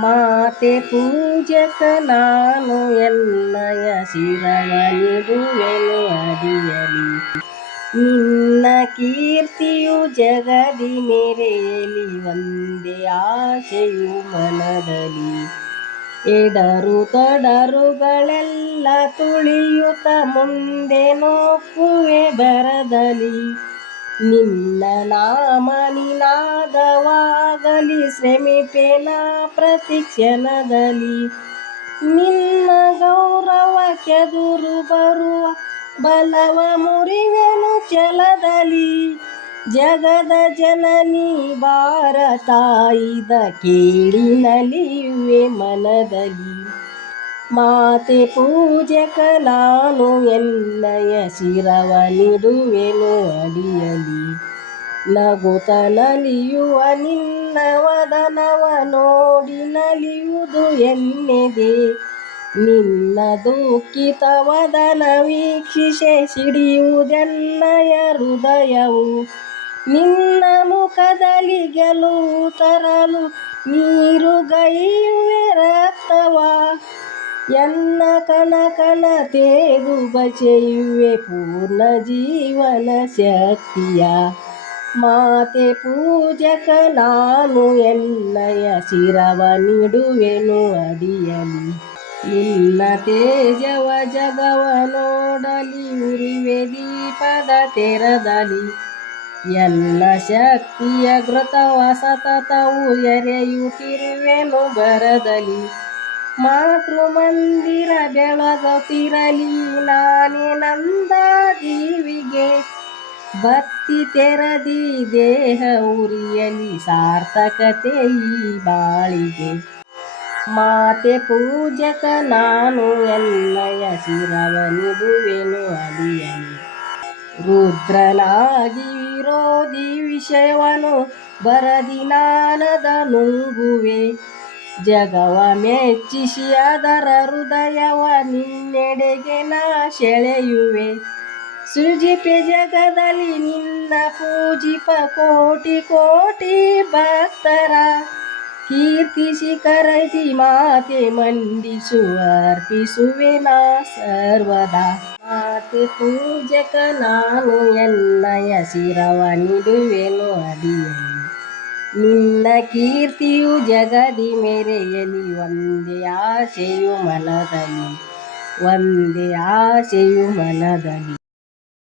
ಮಾತೆ ಪೂಜಕ ನಾನು ಎನ್ನಯ ಶಿರವನಿಡುವೆನು ಅಡಿಯಲಿ. ನಿನ್ನ ಕೀರ್ತಿಯು ಜಗದಿ ಮೆರೆಯಲಿ, ಒಂದೇ ಆಶೆಯು ಮನದಲ್ಲಿ. ಎಡರು ತೊಡರುಗಳೆಲ್ಲ ತುಳಿಯುತ್ತ ಮುಂದೆ ನೋಕ್ಕುವೆ ಬರದಲ್ಲಿ. ನಿನ್ನ ನಾಮ ನಿನಾದವಾಗಲಿ, ಶ್ರಮಿಪೆನ ಪ್ರತಿಕ್ಷಣದಲ್ಲಿ. ನಿನ್ನ ಗೌರವಕ್ಕೆದುರು ಬರುವ ಬಲವ ಮುರಿವೆನು ಛಲದಲ್ಲಿ. ಜಗದ ಜನನಿ ಭಾರತಾಯಿದ ಕೇಳಿ ನಲಿಯುವೆ ಮನದಲ್ಲಿ. ಮಾತೆ ಪೂಜಕ ನಾನು ಎನ್ನಯ ಶಿರವನಿಡುವೆನು ಅಡಿಯಲಿ. ನಗುತ್ತ ನಲಿಯುವ ನಿನ್ನ ವದನವ ನೋಡಿ ನಲಿಯುವುದು ಎನ್ನೆದೆ. ನಿನ್ನ ದುಃಖಿತ ವದನ ವೀಕ್ಷಿಸೆ ಸಿಡಿಯುವುದೆನ್ನಯ ಹೃದಯವು. ನಿನ್ನ ಮುಖದಲ್ಲಿ ಗೆಲುವು ತರಲು ನೀರುಗೈಯುವೆ ರಕ್ತವ. ಎನ್ನ ಕಣ ತೇದು ಬಚೆಯುವೆ ಪೂರ್ಣ ಜೀವನ ಶಕ್ತಿಯ. ಮಾತೆ ಪೂಜಕ ನಾನು ಎನ್ನಯ ಶಿರವನಿಡುವೆನು ಅಡಿಯಲಿ. ನಿನ್ನ ತೇಜವ ಜಗವ ನೋಡಲಿ, ಉರಿವೆ ದೀಪದ ತೆರದಲ್ಲಿ. ಎಲ್ಲ ಶಕ್ತಿಯ ಘೃತವ ಸತತವು ಎರೆಯುತ್ತಿರುವೆನು ಬರದಲ್ಲಿ. ಮಾತೃ ಮಂದಿರ ಬೆಳಗುತ್ತಿರಲಿ ನಾನೇ ನಂದ ದೇವಿಗೆ. ಭಕ್ತಿ ತೆರದಿ ದೇಹ ಉರಿಯಲಿ, ಸಾರ್ಥಕತೆ ಈ ಬಾಳಿಗೆ. ಮಾತೆ ಪೂಜಕ ನಾನು ಎನ್ನಯ ಶಿರವನಿಡುವೆನು ಅಡಿಯಲಿ. ರುದ್ರನಾಗಿ ವಿರೋಧಿ ವಿಷಯವನ್ನು ಬರದಿ ನಾನದ ನುಂಗುವೆ. ಜಗವ ಮೆಚ್ಚಿಸಿ ಅದರ ಹೃದಯವ ನಿನ್ನೆಡೆಗೆ ನಾ ಸೆಳೆಯುವೆ. ಸೃಜಿಪೆ ಜಗದಲ್ಲಿ ನಿನ್ನ ಪೂಜಿಪ ಕೋಟಿ ಕೋಟಿ ಭಕ್ತರ. ಕೀರ್ತಿಸಿ ಕರದಿ ಮಾತೆ ಮಂಡಿಸು ಅರ್ಪಿಸುವೆ ನಾ ಸರ್ವದಾ. ಮಾತೆ ಪೂಜಕ ನಾನು ಎನ್ನಯ ಶಿರವನಿಡುವೆನು ಅಡಿಯಲಿ. ನಿನ್ನ ಕೀರ್ತಿಯು ಜಗದಿ ಮೆರೆಯಲಿ, ಒಂದೇ ಆಶೆಯು ಮನದಲ್ಲಿ. ಒಂದೇ ಆಶೆಯು ಮನದಲ್ಲಿ.